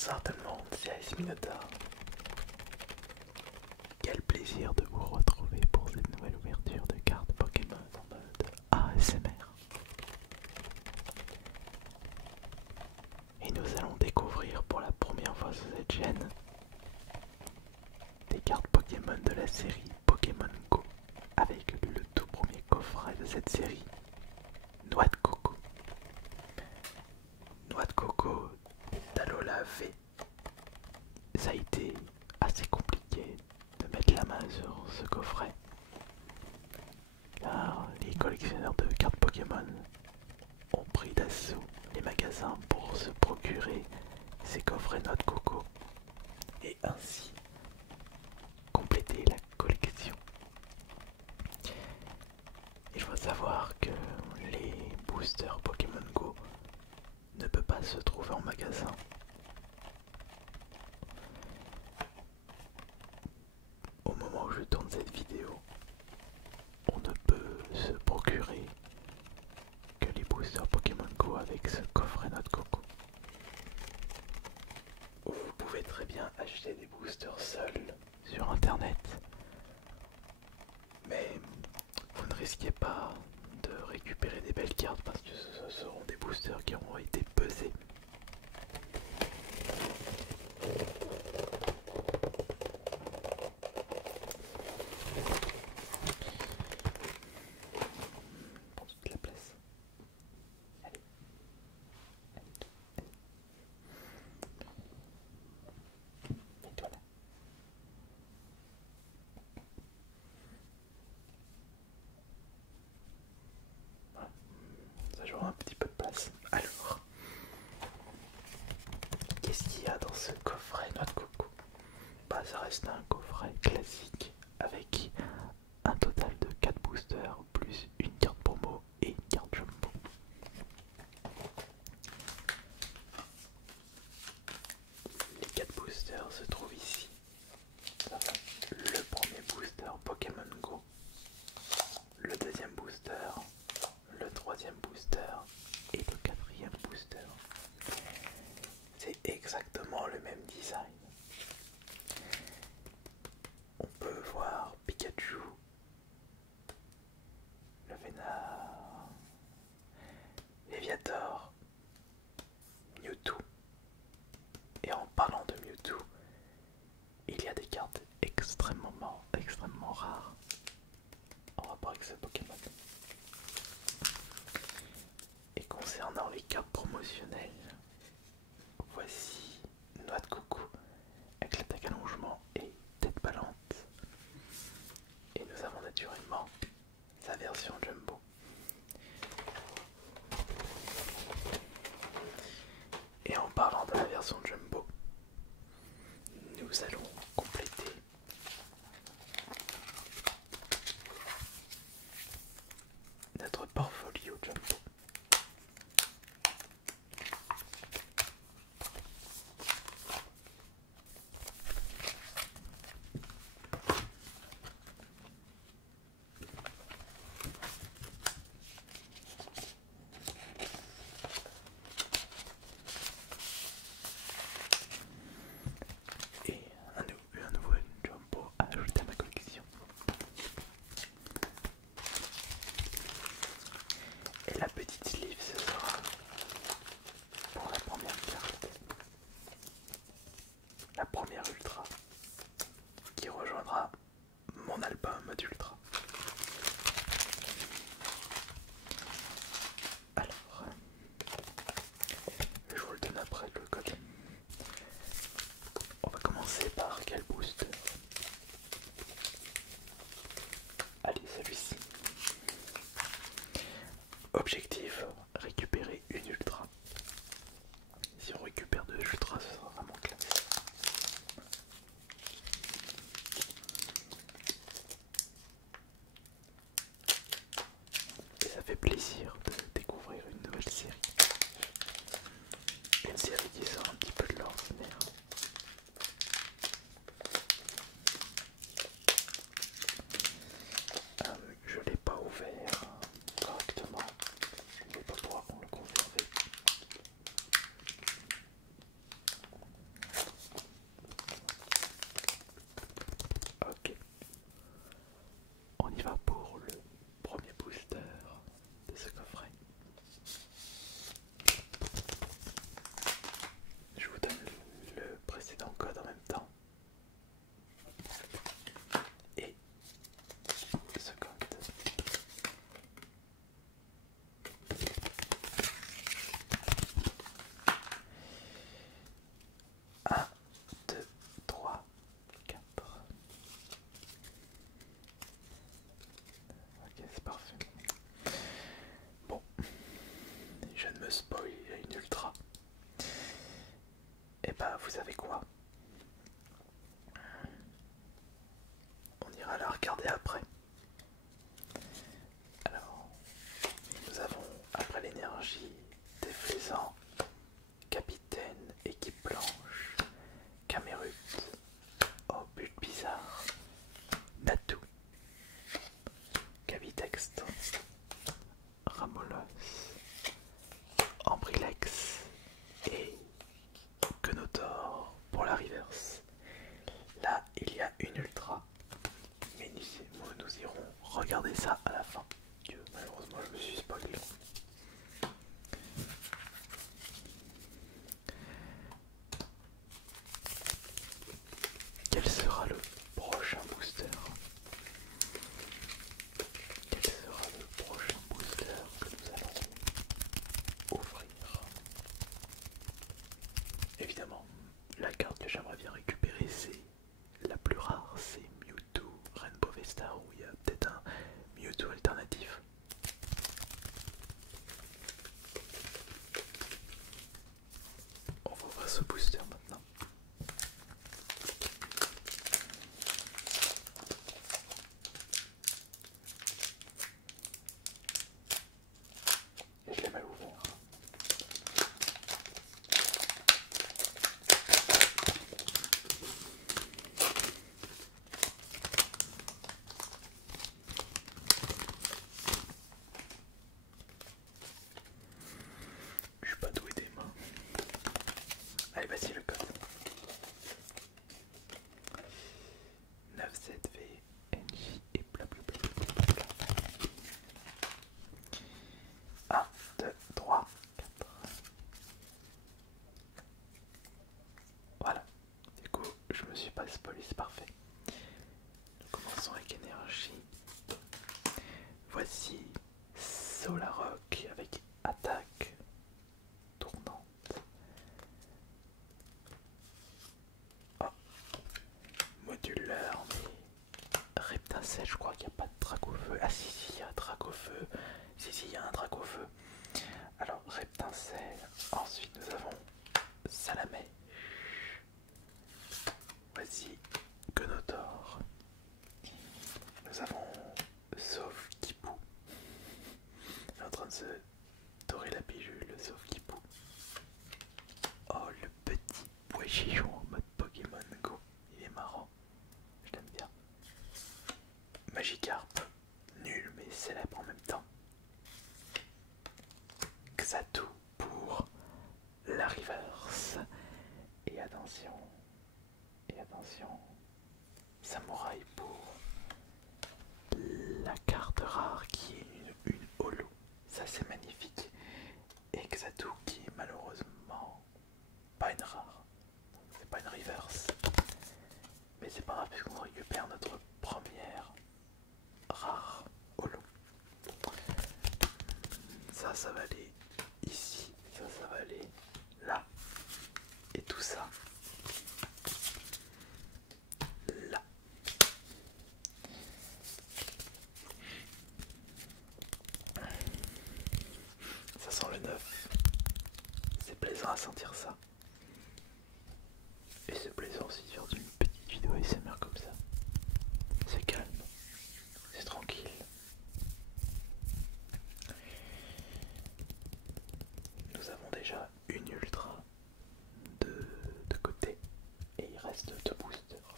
Bonsoir tout le monde, c'est Ice Minotaur. Quel plaisir de vous retrouver pour cette nouvelle ouverture de cartes Pokémon en mode ASMR. Et nous allons découvrir pour la première fois sur cette chaîne des cartes Pokémon de la série Pokémon Go avec le tout premier coffret de cette série, Noix de Coco. Noix de Coco d'Alola V. Ça a été assez compliqué de mettre la main sur ce coffret car les collectionneurs de cartes Pokémon ont pris d'assaut les magasins pour se procurer ces coffrets Noix de Coco et ainsi compléter la collection. Il faut savoir que les boosters Pokémon Go ne peuvent pas se trouver en magasin. Au moment où je tourne cette vidéo, on ne peut se procurer que les boosters Pokémon Go avec ce coffret Noix de Coco. Vous pouvez très bien acheter des boosters seuls sur internet, mais vous ne risquez pas de récupérer des belles cartes parce que ce seront des boosters qui auront été pesés. Prends toute la place. Allez. Mets-toi là. Voilà. Ça jouera un petit peu de place. Alors, qu'est-ce qu'il y a dans ce coffret Noix de Coco? Bah, ça reste un coffret classique avec un total de 4 boosters plus une carte promo et une carte jumbo. Les 4 boosters se trouvent ici. Le premier booster Pokémon Go, le deuxième booster, le troisième booster et le quatrième booster. C'est exactement le même design. On peut voir Pikachu, le Vénard, Léviator, Mewtwo. Et en parlant de Mewtwo, il y a des cartes extrêmement rares en rapport avec ce Pokémon. Et concernant les cartes promotionnelles, voici Noix de Coco avec l'attaque allongement et tête ballante. Et nous avons naturellement sa version jumbo. Et en parlant de la version jumbo, nous allons compléter notre portfolio jumbo. Et un nouveau jumbo à ajouter à ma collection. Et la petite sleeve, ce sera pour la première carte, la première ultra, qui rejoindra mon album d'ultra. Alors, je vous le donne après le code. On va commencer par quel booster? Allez, celui-ci. Objectif, récupérer une ultra. Si on récupère 2 ultras, ce sera vraiment classe. Et ça fait plaisir de découvrir une nouvelle série. Une série qui sort un petit peu de l'ordinaire. Je l'ai pas ouvert correctement. regarder ça à la fin. Malheureusement, je me suis spoilé. Quel sera le prochain booster? Quel sera le prochain booster que nous allons offrir? Évidemment, la carte que j'aimerais bien récupérer, c'est la plus rare, c'est Mewtwo Rainbow Vesta, où il y a peut-être un Mewtwo alternatif. On va ouvrir ce booster maintenant. Et je l'ai mal ouvert. Je suis pas doué des mains. Allez, vas-y le code. 97V, NJ et blablabla. 1, 2, 3, 4. Voilà. Du coup, je me suis pas spoilé, c'est parfait. Nous commençons avec énergie. Voici Solarock avec attaque tournante. Oh. Modulaire, mais Reptincelle, je crois qu'il n'y a pas de Dracofeu. Ah si, il y a un Dracofeu. Si, il y a un Dracofeu. Alors, Reptincelle. Ensuite, nous avons Salamèche. Voici Gonotor. Nous avons Sauf Kipou. Il est en train de se dorer la pilule, Sauf Kipou. Oh, le petit Poichichon en mode Pokémon Go. Il est marrant. Je l'aime bien. Magikarp. Nul mais célèbre en même temps. Xatu pour la reverse. Et attention. Samouraï pour la carte rare qui est une holo. Ça c'est magnifique. Et Xatu qui est malheureusement pas une rare. C'est pas une reverse. Mais c'est pas grave puisqu'on récupère notre première rare holo. Ça va aller ici. Ça va aller là. Et tout ça là. Ça sent le neuf. C'est plaisant à sentir ça. Et c'est plaisant aussi de faire une petite vidéo ASMR comme ça. C'est calme. C'est tranquille. Nous avons déjà une ultra de côté. Et il reste 2 boosters.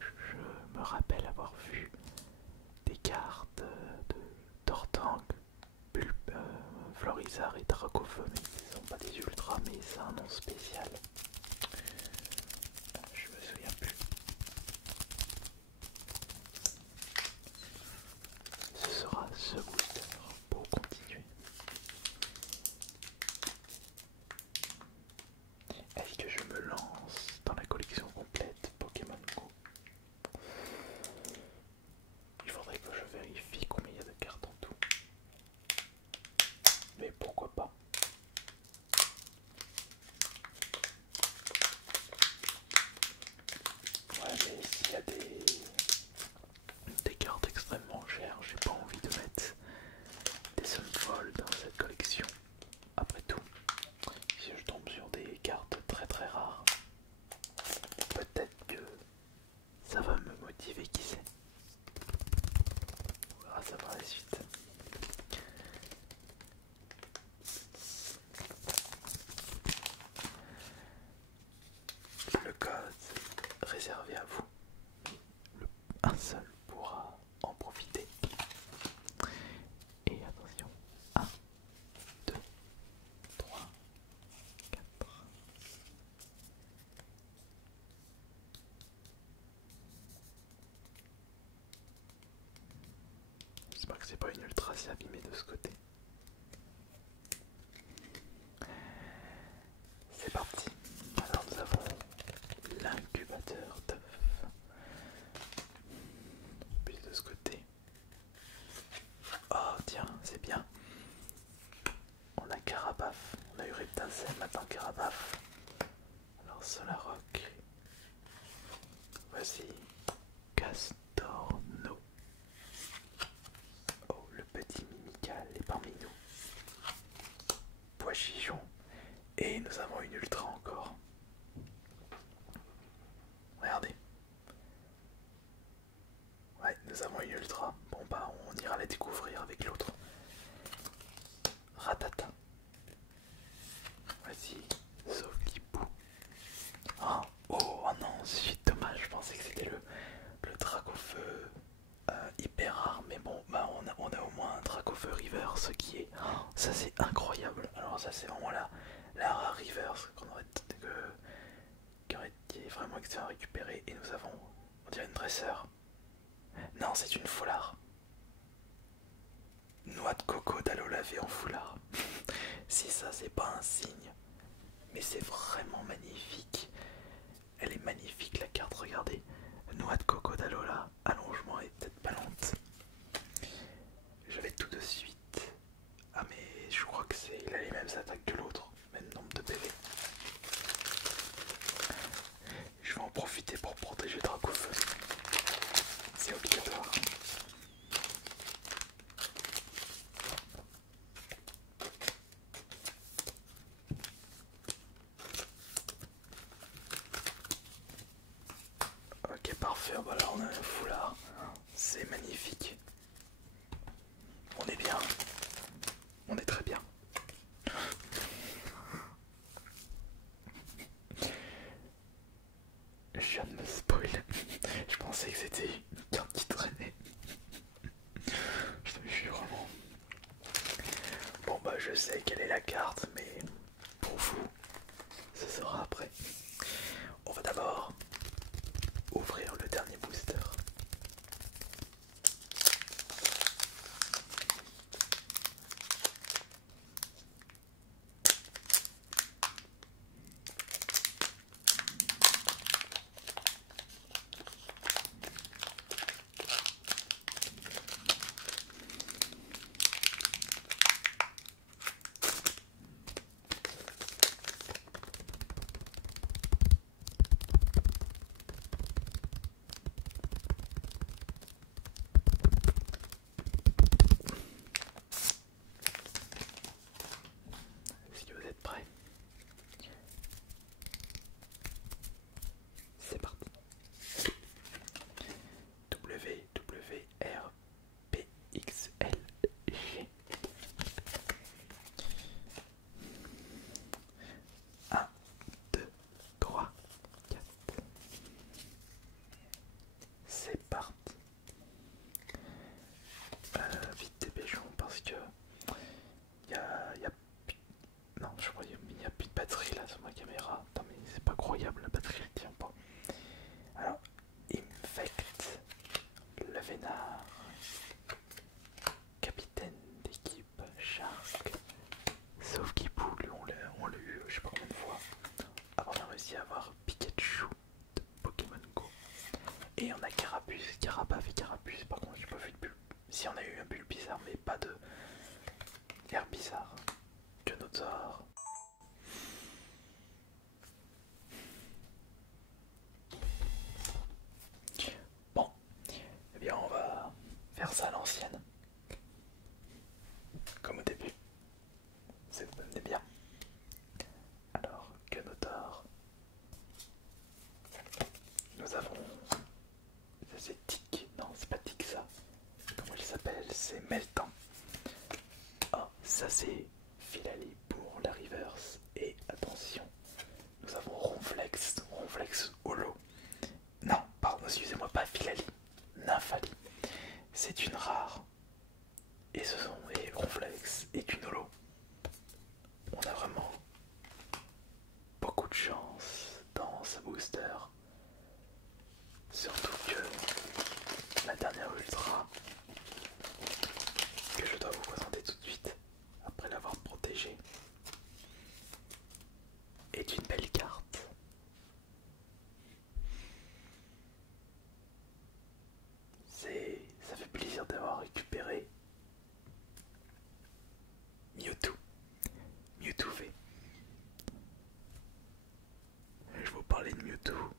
Je me rappelle avoir vu des cartes de Tortank, Florizard et Dracofeu, mais ils ne sont pas des ultras, mais c'est un nom spécial. Je me souviens plus. Ce sera ce booster pour continuer. Est-ce que je me lance dans la collection complète Pokémon Go? Il faudrait que je vérifie combien il y a de cartes en tout. Mais pourquoi pas? c'est abîmé de ce côté. C'est parti. Alors nous avons l'incubateur d'œufs. Puis de ce côté. Oh tiens, c'est bien. On a Carabaf, on a eu Reptincelle, maintenant Carabaf. Alors Solaroc. Voici Castorno. Oh, le petit Mimical est parmi nous. Pois chichon. Et nous avons une ultra encore. Regardez. Ouais, nous avons une ultra. Bon bah on ira la découvrir avec l'autre. Ratata. Voici Sofkipou. Oh, oh non, c'est dommage, je pensais que c'était le Dracofeu hyper rare, mais bon, bah on a au moins un Dracofeu Reverse qui est. Oh, ça c'est incroyable. Alors ça c'est vraiment la rare Reverse qui est vraiment excellent à récupérer. Et nous avons, on dirait une dresseur. Non, c'est une foulard. Noix de coco d'aloe lavé en foulard. Si ça c'est pas un signe, mais c'est vraiment magnifique. Elle est magnifique la carte, regardez. Noix de coco d'alola, allongement et tête ballante. Je vais tout de suite. Ah mais je crois que il a les mêmes attaques que l'autre, même nombre de PV. Je vais en profiter pour protéger Dracofeu. C'est obligatoire. Ok parfait, voilà on a un foulard. C'est magnifique. On est bien. On est très bien. Je viens de me spoil. Je pensais que c'était une carte qui traînait. Je te jure vraiment. Bon bah je sais quelle est la carte, mais pour vous, ce sera après. On va d'abord ouvrir le dernier booster. Est-ce que vous êtes prêts? C'est parti. WWRPXLG. 1, 2, 3, 4. C'est parti. Vite dépêchons parce que il y a non, je crois qu'il n'y a plus de batterie là sur ma caméra. Attends, mais c'est pas croyable, la batterie elle tient pas. Alors, Infect, le Vénard, capitaine d'équipe, Shark, sauf Kipou, lui on l'a eu je sais pas combien de fois. Avant on a réussi à avoir Pikachu de Pokémon Go. Et on a Carapuce, Carabaf et Carapuce. Par contre j'ai pas vu de bulle. Si on a eu un bulle bizarre mais pas de l'air bizarre. Genotar. Bon, eh bien on va faire ça à l'ancienne. Comme au début. Ça vous menez bien. Alors, Genotar. Nous avons... Ça c'est Tic. Non, c'est pas Tic ça. Comment il s'appelle? C'est Meltan. Oh, ça c'est Filali pour la reverse. Et attention, nous avons Ronflex. Ronflex Holo. Non, pardon, excusez-moi, pas Filali. Nymphali. C'est une rare. Et ce sont des Ronflex et une holo. On a vraiment beaucoup de chance dans ce booster. Surtout que la dernière ultra que je dois Mewtwo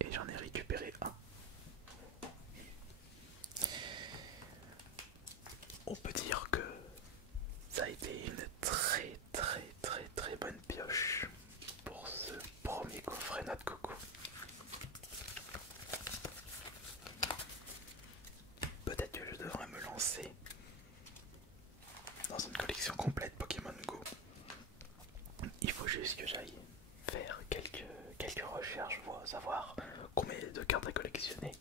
et j'en ai récupéré un. On peut dire que ça a été une très bonne pioche pour ce premier coffret Noix de Coco. Peut-être que je devrais me lancer dans une collection complète Pokémon Go. Il faut juste que j'aille faire quelques recherches pour savoir combien de cartes à collectionner.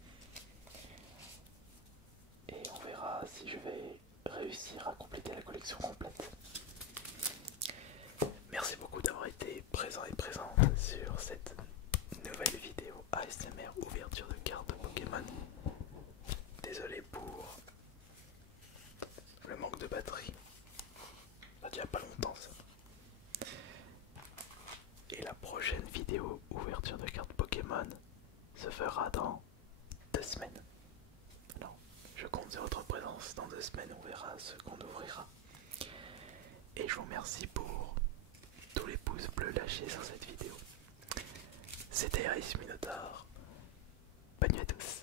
Et on verra si je vais réussir à compléter la collection complète. Merci beaucoup d'avoir été présent et présente sur cette nouvelle vidéo ASMR ouverture de cartes de Pokémon. Désolé pour le manque de batterie. Ça déjà pas longtemps ça. Et la prochaine vidéo ouverture de cartes Pokémon se fera dans 2 semaines. Alors, je compte sur votre présence dans 2 semaines, on verra ce qu'on ouvrira. Et je vous remercie pour tous les pouces bleus lâchés sur cette vidéo. C'était Ice Minotaur. Bonne nuit à tous.